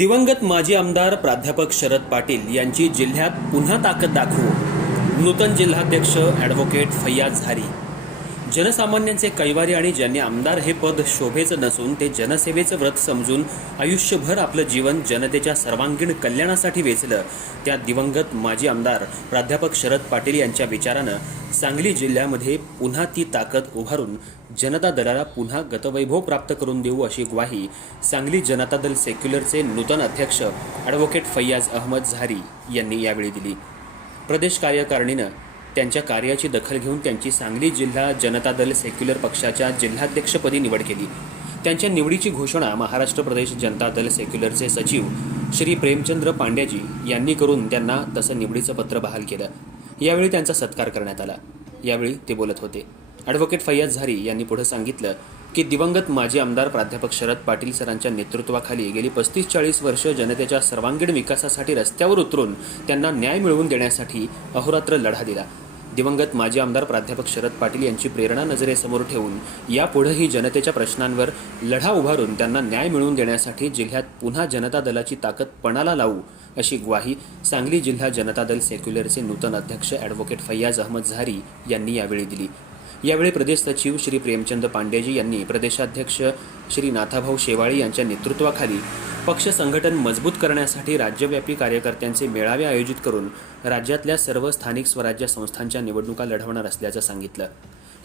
दिवंगत माजी आमदार प्राध्यापक शरद पाटील यांची जिल्ह्यात पुन्हा ताकद दाखवू नूतन जिल्हाध्यक्ष ॲडव्होकेट फैयाज झारी जनसामान्यांचे कैवारी आणि ज्यांनी आमदार हे पद शोभेचं नसून ते जनसेवेचं व्रत समजून आयुष्यभर आपलं जीवन जनतेच्या सर्वांगीण कल्याणासाठी वेचलं. त्या दिवंगत माजी आमदार प्राध्यापक शरद पाटील यांच्या विचारानं सांगली जिल्ह्यामध्ये पुन्हा ती ताकद उभारून जनता दलाला पुन्हा गतवैभव प्राप्त करून देऊ अशी ग्वाही सांगली जनता दल सेक्युलरचे नूतन अध्यक्ष ॲडव्होकेट फैयाज अहमद झारी यांनी यावेळी दिली. प्रदेश कार्यकारिणीनं त्यांच्या कार्याची दखल घेऊन त्यांची सांगली जिल्हा जनता दल सेक्युलर पक्षाच्या जिल्हाध्यक्षपदी निवड केली. त्यांच्या निवडीची घोषणा महाराष्ट्र प्रदेश जनता दल सेक्युलरचे सचिव श्री प्रेमचंद्र पांड्याजी यांनी करून त्यांना तसं निवडीचं पत्र बहाल केलं. यावेळी त्यांचा सत्कार करण्यात आला. यावेळी ते बोलत होते. ॲडव्होकेट फैयाज झारी यांनी पुढे सांगितलं की दिवंगत माजी आमदार प्राध्यापक शरद पाटील सरांच्या नेतृत्वाखाली गेली पस्तीस चाळीस वर्ष जनतेच्या सर्वांगीण विकासासाठी रस्त्यावर उतरून त्यांना न्याय मिळवून देण्यासाठी अहोरात्र लढा दिला. दिवंगत माजी आमदार प्राध्यापक शरद पाटील यांची प्रेरणा नजरेसमोर ठेवून यापुढेही जनतेच्या प्रश्नांवर लढा उभारून त्यांना न्याय मिळवून देण्यासाठी जिल्ह्यात पुन्हा जनता दलाची ताकद पणाला लावू अशी ग्वाही सांगली जिल्हा जनता दल सेक्युलरचे नूतन अध्यक्ष ॲडव्होकेट फैयाज अहमद झारी यांनी यावेळी दिली. यावेळी प्रदेश सचिव श्री प्रेमचंद पांडेजी यांनी प्रदेशाध्यक्ष श्री नाथाभाऊ शेवाळे यांच्या नेतृत्वाखाली पक्ष संघटन मजबूत करण्यासाठी राज्यव्यापी कार्यकर्त्यांचे मेळावे आयोजित करून राज्यातल्या सर्व स्थानिक स्वराज्य संस्थांच्या निवडणुका लढवणार असल्याचं सांगितलं.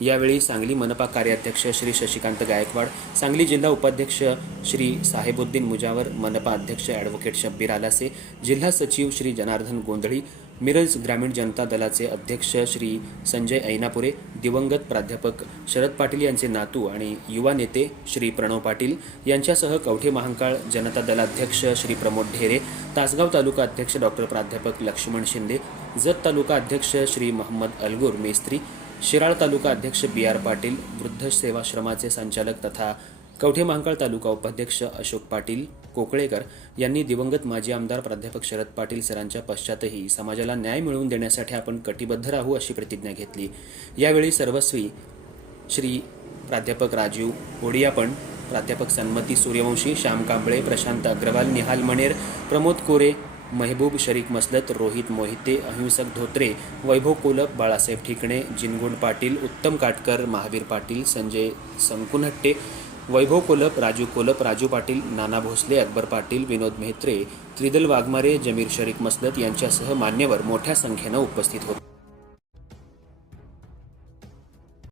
यावेळी सांगली मनपा कार्याध्यक्ष श्री शशिकांत गायकवाड सांगली जिल्हा उपाध्यक्ष श्री साहेबुद्दीन मुजावर मनपा अध्यक्ष ॲडव्होकेट शब्बीर आलासे जिल्हा सचिव श्री जनार्दन गोंधळी मिरज ग्रामीण जनता दलाचे अध्यक्ष श्री संजय ऐनापुरे दिवंगत प्राध्यापक शरद पाटील यांचे नातू आणि युवा नेते श्री प्रणव पाटील यांच्यासह कवठे महांकाळ जनता दलाध्यक्ष श्री प्रमोद ढेरे तासगाव तालुका अध्यक्ष डॉक्टर प्राध्यापक लक्ष्मण शिंदे जत तालुका अध्यक्ष श्री मोहम्मद अलगूर मेस्त्री शिराळ तालुका अध्यक्ष बी आर पाटील वृद्ध सेवाश्रमाचे संचालक तथा कवठे महांकाळ तालुका उपाध्यक्ष अशोक पाटील कोकळेकर यांनी दिवंगत माजी आमदार प्राध्यापक शरद पाटील सरांच्या पश्चातही समाजाला न्याय मिळवून देण्यासाठी आपण कटिबद्ध राहू अशी प्रतिज्ञा घेतली. यावेळी सर्वस्वी श्री प्राध्यापक राजीव ओडियापण प्राध्यापक सन्मती सूर्यवंशी श्याम कांबळे प्रशांत अग्रवाल निहाल मणेर प्रमोद कोरे महबूब शरीक मसलत रोहित मोहिते अहिंसक धोत्रे वैभव कोलप बाळासाहेब ठिकणे जिनगुण पाटील उत्तम काटकर महावीर पाटील संजय संकुनहट्टे वैभव कोलप राजू कोलप राजू पाटील नाना भोसले अकबर पाटील विनोद मेहत्रे त्रिदल वाघमारे जमीर शरीक मसलत यांच्यासह मान्यवर मोठ्या संख्येनं उपस्थित होते.